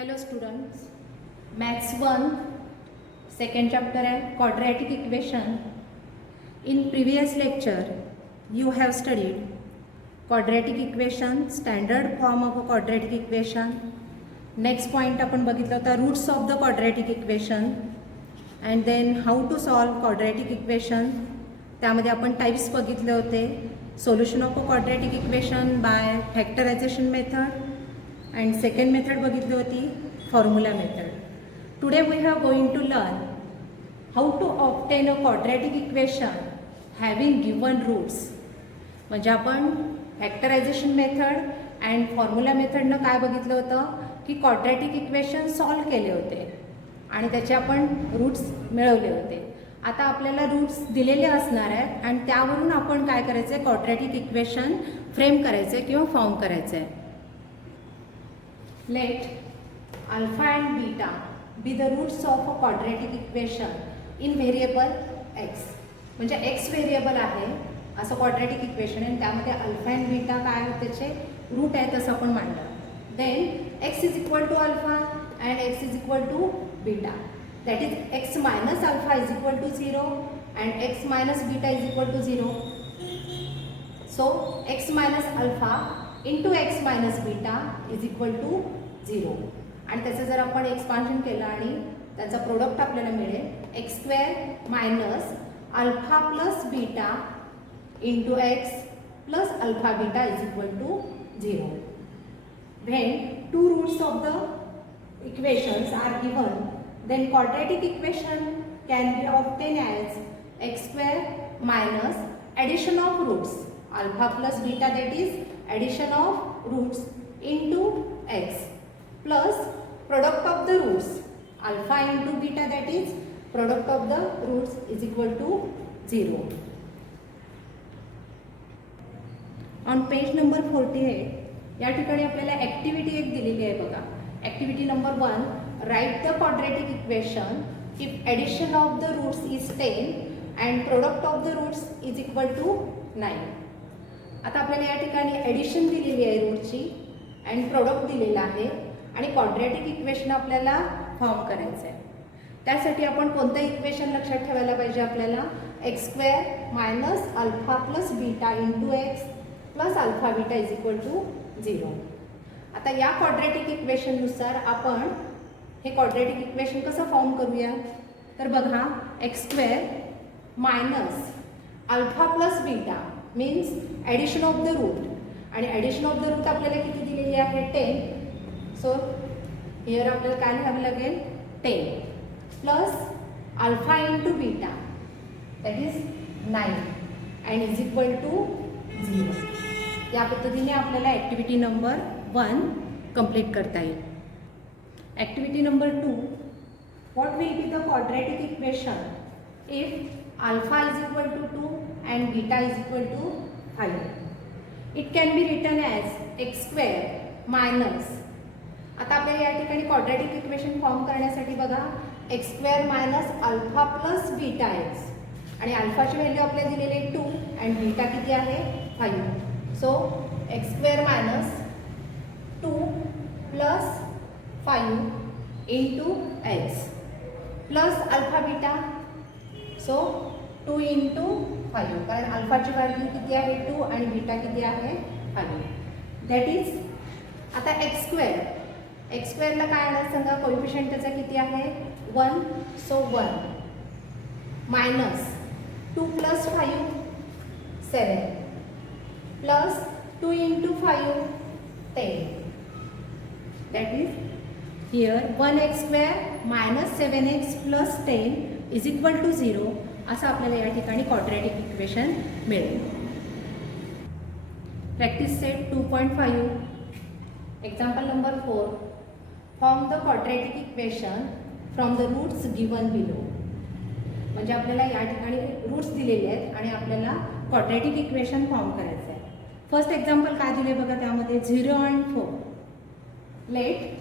Hello students, maths 1 second chapter है quadratic equation. In previous lecture you have studied quadratic equation, standard form of a quadratic equation. Next point आपण बघितलं होता roots of the quadratic equation and then how to solve quadratic equation. त्यामध्ये आपण types बघितले होते. Solution of a quadratic equation by factorisation method and second method बघितली होती formula method. Today we are going to learn how to obtain a quadratic equation having given roots. म्हणजे आपण factorisation method and formula मेथडनं काय बघितलं होतं की quadratic equation solve केले होते आणि त्याचे आपण रूट्स मिळवले होते. आता आपल्याला रूट्स दिलेले असणार आहेत आणि त्यावरून आपण काय करायचं आहे क्वाड्रेटिक इक्वेशन फ्रेम करायचं आहे किंवा फॉर्म करायचं आहे. Let alpha and beta be the roots of a quadratic equation in variable x. म्हणजे x व्हेरिएबल आहे असं क्वाड्रेटिक इक्वेशन आहे. त्यामध्ये अल्फा अँड बीटा काय त्याचे रूट आहेत असं आपण मांडलं. Then x is equal to alpha and x is equal to beta. That is x minus alpha is equal to 0 and x minus beta is equal to 0. So x minus alpha into x minus beta is equal to 0. आणि त्याचं जर आपण expansion केलं आणि त्याचा product आपल्याला मिळेल x square minus alpha plus beta into x plus alpha beta is equal to 0. When two roots of the equations are given then quadratic equation can be obtained as x square minus addition of roots alpha plus beta, that is addition of roots into x plus product of the roots alpha into beta, that is product of the roots is equal to 0. On page number 48 या ठिकाणी आपल्याला activity एक दिलेली आहे बघा. Activity number 1, write the quadratic equation if addition of the roots is 10 and product of the roots is equal to 9. आता आपल्याला या ठिकाणी ॲडिशन दिलेली आहे रूटची अँड प्रोडक्ट दिलेला आहे आणि क्वाड्रॅटिक इक्वेशन आपल्याला फॉर्म करायचं आहे. त्यासाठी आपण कोणतं इक्वेशन लक्षात ठेवायला पाहिजे आपल्याला x square minus alpha plus beta into x plus alpha beta is equal to 0. आता या क्वाड्रॅटिक इक्वेशननुसार आपण हे क्वाड्रॅटिक इक्वेशन कसं फॉर्म करूया तर बघा x square minus alpha plus beta means addition of the root आणि ॲडिशन ऑफ द रूट आपल्याला किती दिलेली आहे 10. सो हिअर आपल्याला काय लिहावं लागेल 10 plus alpha into beta that is 9 and is equal to 0. या पद्धतीने आपल्याला ॲक्टिव्हिटी नंबर 1 कंप्लीट करता येईल. Activity number 2, what will be the quadratic equation if alpha is equal to 2 and beta is equal to 5? It can be written as x square minus, आता आपल्याला या ठिकाणी quadratic equation form करण्यासाठी बघा x square minus alpha plus beta x आणि अल्फाची value आपल्याला दिलेली आहे 2 अँड बीटा किती आहे 5. So x square minus 2 plus 5 into x plus alpha beta. So 2 into 5 कारण अल्फाची व्हॅल्यू किती आहे 2 आणि बीटा किती आहे 5. दॅट इज आता एक्स स्क्वेअरला काय आलं सांगा कोएफिशियंट त्याचा किती आहे 1. So 1 minus 2 plus 5 7 plus 2 into 5 10. That is here 1x square minus 7x plus 10 is equal to 0 असं आपल्याला या ठिकाणी क्वाड्रॅटिक इक्वेशन मिळेल. Practice set 2.5 example number 4, form the quadratic equation from the roots given below. म्हणजे आपल्याला या ठिकाणी roots दिलेले आहेत आणि आपल्याला क्वाड्रॅटिक इक्वेशन फॉर्म करायचं आहे. फर्स्ट एक्झाम्पल काय दिले बघा त्यामध्ये 0 and 4. Let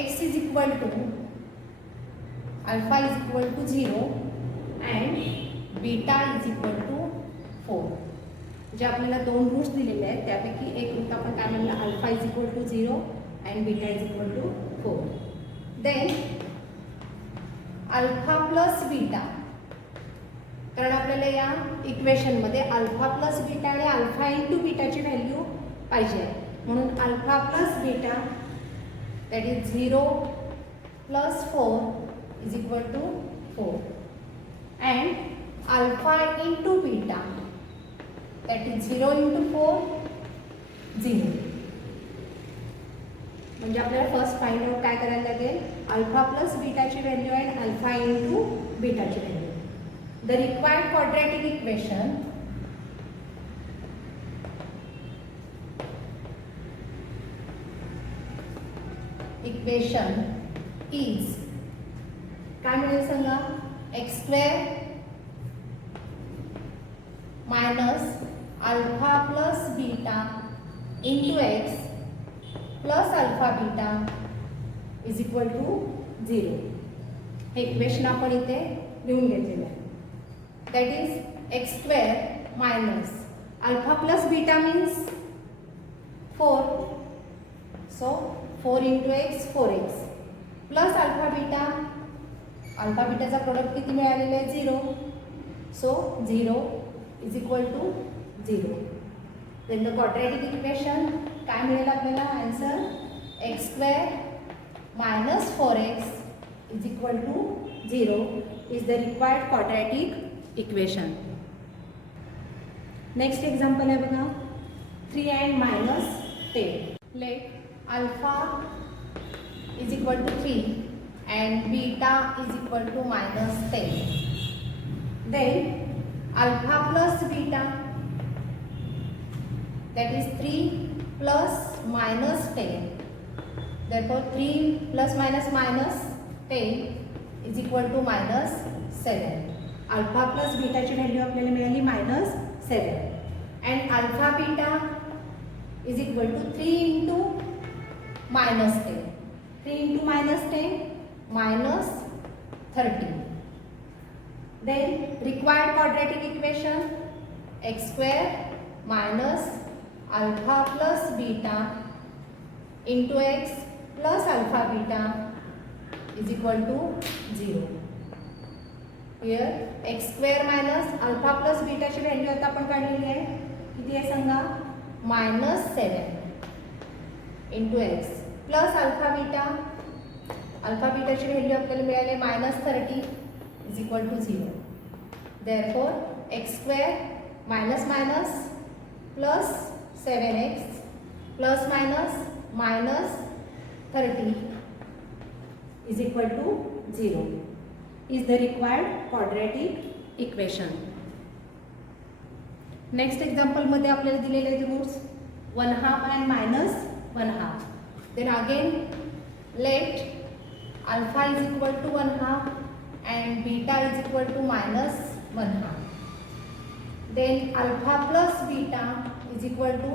x is equal to alpha is equal to 0 and beta is equal to 4. जे आपल्याला दोन रूट्स दिलेले आहेत त्यापैकी एक रूट आपण काय म्हणलं alpha is equal to 0 and beta is equal to 4. Then alpha plus beta, कारण आपल्याला या इक्वेशनमध्ये अल्फा प्लस बीटा आणि अल्फा इंटू बीटाची व्हॅल्यू पाहिजे, म्हणून alpha plus beta that is 0 plus 4 is equal to 4 and alpha into beta that is 0 into 4 0. म्हणजे आपल्याला फर्स्ट फाइंड आउट काय करायला लागेल, अल्फा प्लस बीटाची व्हॅल्यू अँड अल्फा इंटू बीटाची value. The required quadratic equation is काय मिळेल सांगा, x square minus alpha plus beta into x plus alpha beta is equal to 0. हे इक्वेशन आपण इथे लिहून घेतलेलं आहे. That is x square minus alpha plus beta means 4, so 4 into x 4x plus alpha बीटाचा प्रोडक्ट किती मिळालेला आहे 0, so 0 is equal to 0. Then the quadratic equation काय मिळेल आपल्याला answer, x square minus 4x is equal to 0 is the required quadratic equation. Next example आहे बघा, 3 and minus 10. Let alpha is equal to 3 and beta is equal to minus 10. Then alpha plus beta that is 3 plus minus 10. Therefore 3 plus minus 10 is equal to minus 7. Alpha plus बीटाची value आपल्याला मिळाली -7 and alpha beta is equal to 3 into -10. 3 into -10 -30. Then required quadratic equation x square minus alpha plus beta into x plus alpha beta is equal to 0. Here x square minus alpha plus बीटाची value आता आपण काढलेली आहे, किती आहे सांगा, -7 into x plus alpha बीटाची value आपल्याला मिळाली -30 is equal to 0. Therefore x square minus minus plus 7x plus minus -30 is equal to 0 is the required quadratic equation. Next example मध्ये आपल्याला दिलेले आहेत roots 1/2 and -1/2. Then again let alpha is equal to 1/2 and beta is equal to -1/2. Then alpha plus beta is equal to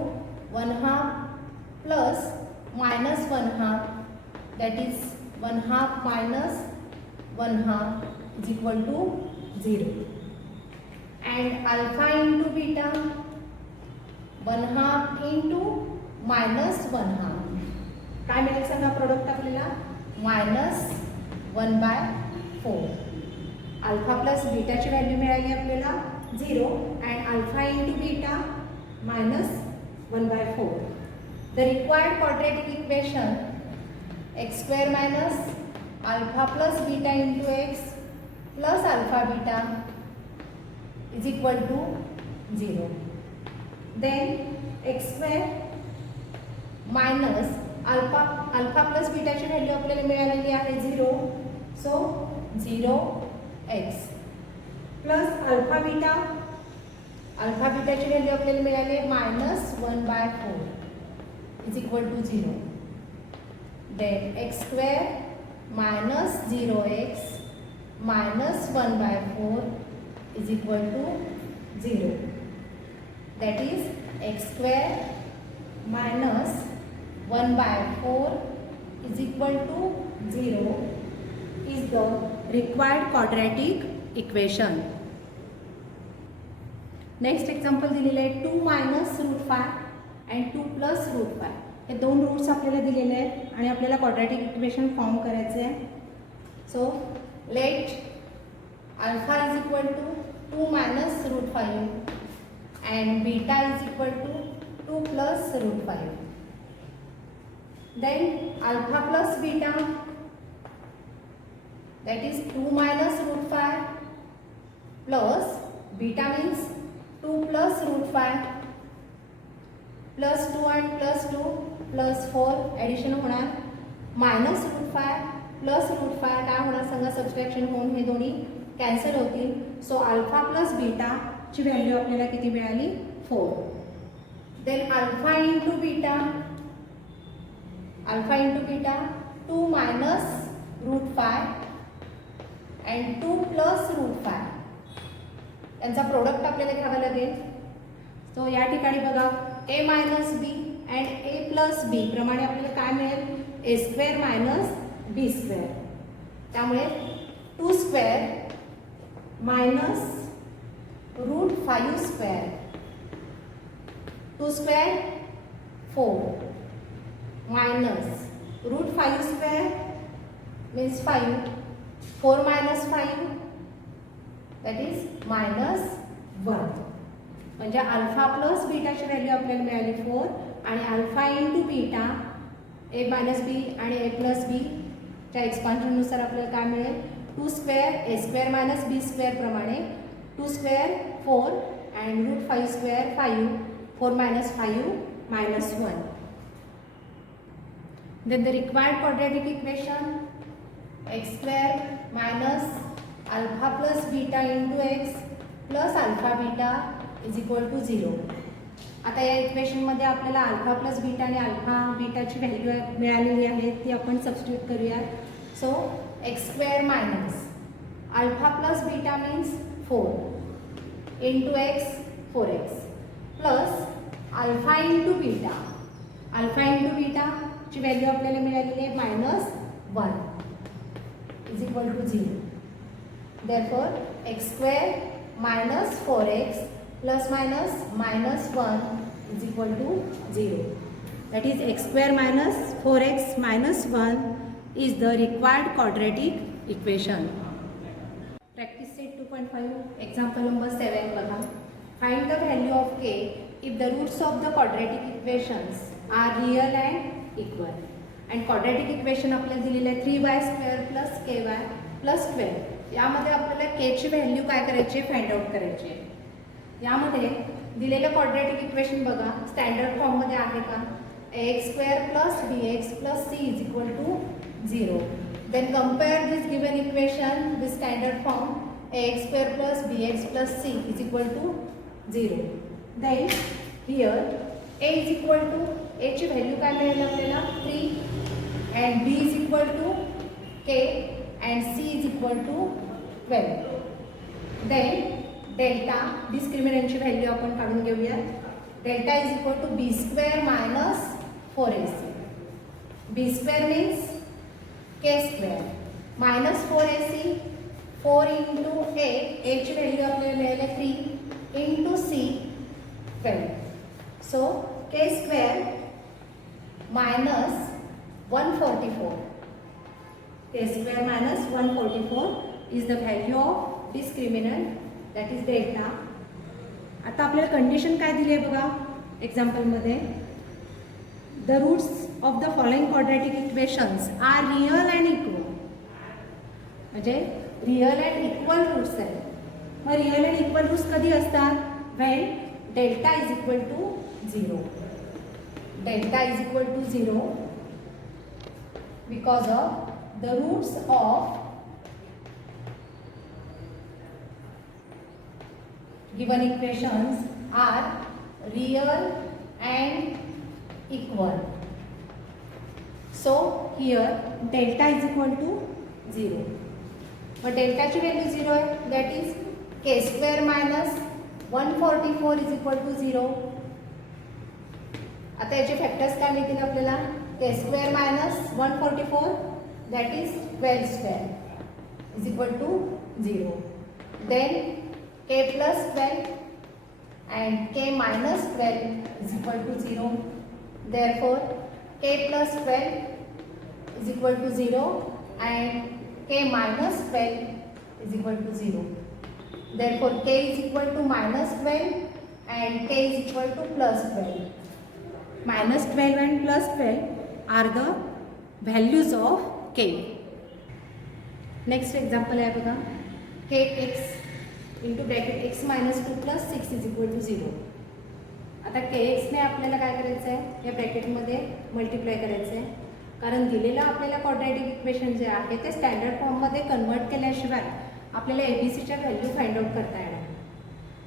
1/2 plus -1/2, that is 1/2 minus 1/2 is equal to 0. And alpha into beta 1/2 into -1/2 काय मिळेल सांगा product आपल्याला -1/4. Alpha plus बीटाची value मिळाली आपल्याला 0 and alpha into beta -1/4. The required quadratic equation x square minus alpha plus beta into x plus alpha beta is equal to 0. Then x square minus alpha plus beta ची value आपल्याला मिळालेली आहे 0, so 0x plus alpha बीटाची value आपल्याला मिळाली -1/4 is equal to 0. Then x square minus 0x minus 1/4 is equal to 0. That is x square minus 1/4 is equal to 0 is the required quadratic equation. Next example दिलेलं आहे 2 - √5 and 2 + √5. हे दोन roots आपल्याला दिलेले आहेत आणि आपल्याला क्वाड्रॅटिक इक्वेशन फॉर्म करायचे आहे. So let alpha is equal to 2 minus root 5 and beta is equal to 2 plus root 5. Then alpha plus beta, that is 2 minus root 5 plus beta means 2 plus root 5 plus 2 and plus 2 plus 4 addition होणार minus root 5 plus root 5 काय होणार सांगा subtraction होऊन हे दोन्ही cancel होतील. So alpha plus beta ची value आपल्याला किती मिळाली 4. Then alpha into beta 2 minus root 5 and 2 plus root 5 त्यांचा प्रोडक्ट आपल्याला घ्यावा लागेल. सो या ठिकाणी बघा A minus B and A plus B प्रमाणे आपल्याला काय मिळेल A square minus B square. त्यामुळे 2 square minus root 5 square 2 square 4 minus root 5 square means 5 4 minus 5 that is minus 1. म्हणजे अल्फा प्लस बीटाची व्हॅल्यू आपल्याला मिळाली 4 आणि alpha into beta A minus B आणि ए प्लस बी च्या एक्सपान्शननुसार आपल्याला काय मिळेल 2 स्क्वेअर ए स्क्वेअर मायनस बी स्क्वेअर प्रमाणे 2 square 4 and root 5 square 5 4 minus 5 minus 1. Then the required quadratic equation x square minus alpha plus beta into x plus alpha beta is equal to 0. आता या इक्वेशनमध्ये आपल्याला alpha plus beta आणि alpha बीटाची value मिळालेली आहे ती आपण सबस्टिट्यूट करूया. So x square minus alpha plus beta means 4 into x 4x plus alpha into beta ची व्हॅल्यू आपल्याला मिळालेली आहे minus 1 is equal to 0. Therefore x square minus 4x plus minus 1 is equal to 0. That is x square minus 4x minus 1 is the required quadratic equation. Practice set 2.5 example number 7 बघा. Find the value of k if the roots of the quadratic equations are real and equal. And quadratic equation आपल्याला दिलेलं आहे 3y square plus ky plus 12. यामध्ये आपल्याला k ची value काय करायची find out करायची आहे. यामध्ये दिलेलं क्वाड्रॅटिक इक्वेशन बघा स्टँडर्ड फॉर्म मध्ये आहे का ax square plus bx plus c is equal to 0. Then compare this given equation with standard form ax square plus bx plus c is equal to 0. Then here a is equal to a ची value काय मिळेल आपल्याला 3 and b is equal to k and c is equal to 12. Then delta डिस्क्रिमिनंटची value आपण काढून घेऊया. delta is equal to b square minus 4ac. b square means k square minus 4ac 4 into a ची value आपल्याला मिळाली 3 into c 12. So k square minus 144 k square minus 144 is the value of discriminant that is delta. आता आपल्याला condition काय दिली आहे बघा एक्झाम्पलमध्ये the roots of the following quadratic equations are real and equal. म्हणजे रिअल अँड इक्वल रूट्स आहेत. मग real and equal roots कधी असतात when delta is equal to 0. delta is equal to 0 because of the roots of given equations are real and equal. So here delta is equal to 0. But delta ची value 0 आहे. that is k square minus 144 is equal to 0. आता याचे factors काय मिळतील आपल्याला k square minus 144 that is 12 square is equal to 0. Then k plus 12 and k minus 12 is equal to 0. Therefore k plus 12 is equal to 0 and k minus 12 is equal to 0. Therefore k is equal to minus 12 and k is equal to plus 12. Minus 12 and plus 12 are the values of k. Next example आहे बघा, kx into bracket x minus 2 plus 6 is equal to 0. आता kxने आपल्याला काय करायचं आहे, या ब्रॅकेटमध्ये multiply करायचं आहे, कारण दिलेलं आपल्याला क्वाड्रॅटिक इक्वेशन जे आहे ते स्टँडर्ड फॉर्ममध्ये कन्वर्ट केल्याशिवाय आपल्याला ABCच्या व्हॅल्यू फाइंड आउट करता येणार.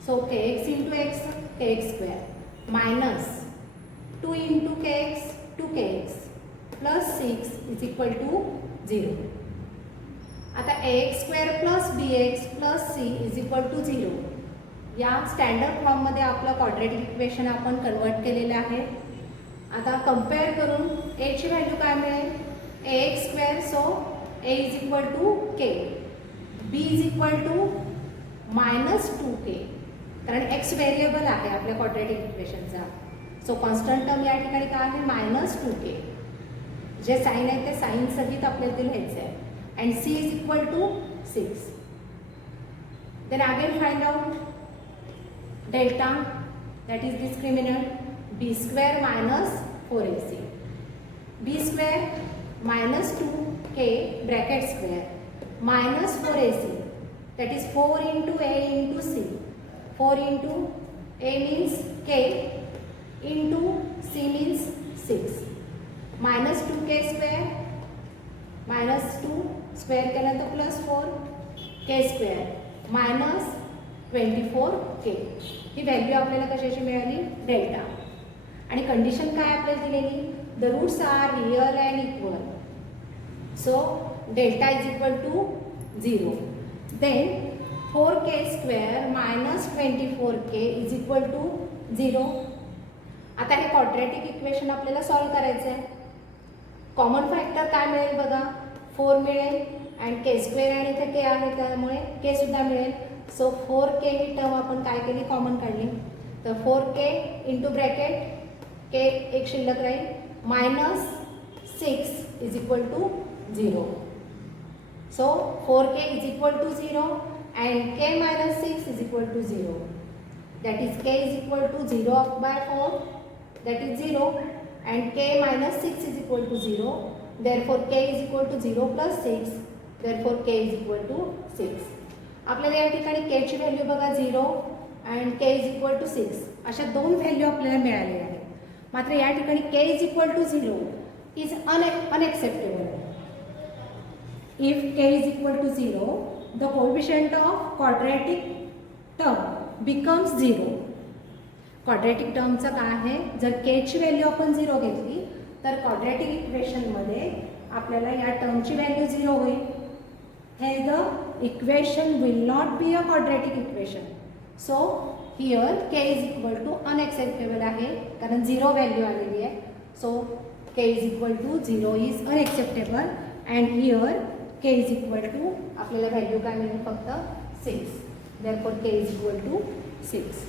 So kx into x kx square minus 2 into kx 2kx plus 6 is equal to 0. आता ax square plus bx plus c is equal to 0 या स्टँडर्ड फॉर्ममध्ये आपलं क्वाड्रॅटिक इक्वेशन आपण कन्वर्ट केलेलं आहे. आता कम्पेअर करून a ची व्हॅल्यू काय मिळेल, ax square, so a is equal to k, b is equal to minus 2k, कारण x व्हेरिएबल आहे आपल्या क्वाड्रॅटिक इक्वेशनचा. सो कॉन्स्टंट टर्म या ठिकाणी काय आहे, मायनस 2k. जे साईन आहे ते साईन सहित आपल्याला ते लिहायचं आहे. And c is equal to 6. Then again find out delta, that is discriminant, b square minus 4ac. b square minus 2k bracket square minus 4ac, that is 4 into a into c. 4 into a means k into c means 6 minus 2k square minus 2 square केलं तर plus 4 k square minus 24k. ही value आपल्याला कशाची मिळाली, delta. आणि condition काय आपल्याला दिलेली, the roots are real and equal, so delta is equal to 0. Then 4k square minus 24k is equal to 0. आता हे क्वाड्रॅटिक इक्वेशन आपल्याला सॉल्व करायचं आहे. कॉमन फॅक्टर काय मिळेल बघा, 4 मिळेल अँड के स्क्वेअर आणि इथे के आहे त्यामुळे के सुद्धा मिळेल. सो 4k ही टर्म आपण काय केली, कॉमन काढली, तर 4k इंटू ब्रॅकेट के एक शिल्लक राहील minus 6 is equal to 0. So 4k is equal to 0 and k minus 6 is equal to 0. That is k is equal to 0 by 4, that is 0 and k minus 6 is equal to 0. Therefore k is equal to 0 plus 6. Therefore k is equal to 6. आपल्याला या ठिकाणी k ची value बघा 0 and k is equal to 6. अशा दोन value आपल्याला मिळालेल्या आहेत. मात्र या ठिकाणी k is equal to 0 is unacceptable. If k is equal to 0, the coefficient of quadratic term becomes 0. Quadratic टर्मचं काय आहे, जर k ची व्हॅल्यू आपण 0 घेतली तर क्वाड्रॅटिक इक्वेशनमध्ये आपल्याला या टर्मची व्हॅल्यू 0 होईल. हे the equation will not be a quadratic equation. So here k is equal to unacceptable आहे, कारण 0 व्हॅल्यू आलेली आहे. So k is equal to 0 is unacceptable and here k is equal to आपल्याला व्हॅल्यू काय मिळेल, फक्त 6. Therefore k is equal to 6.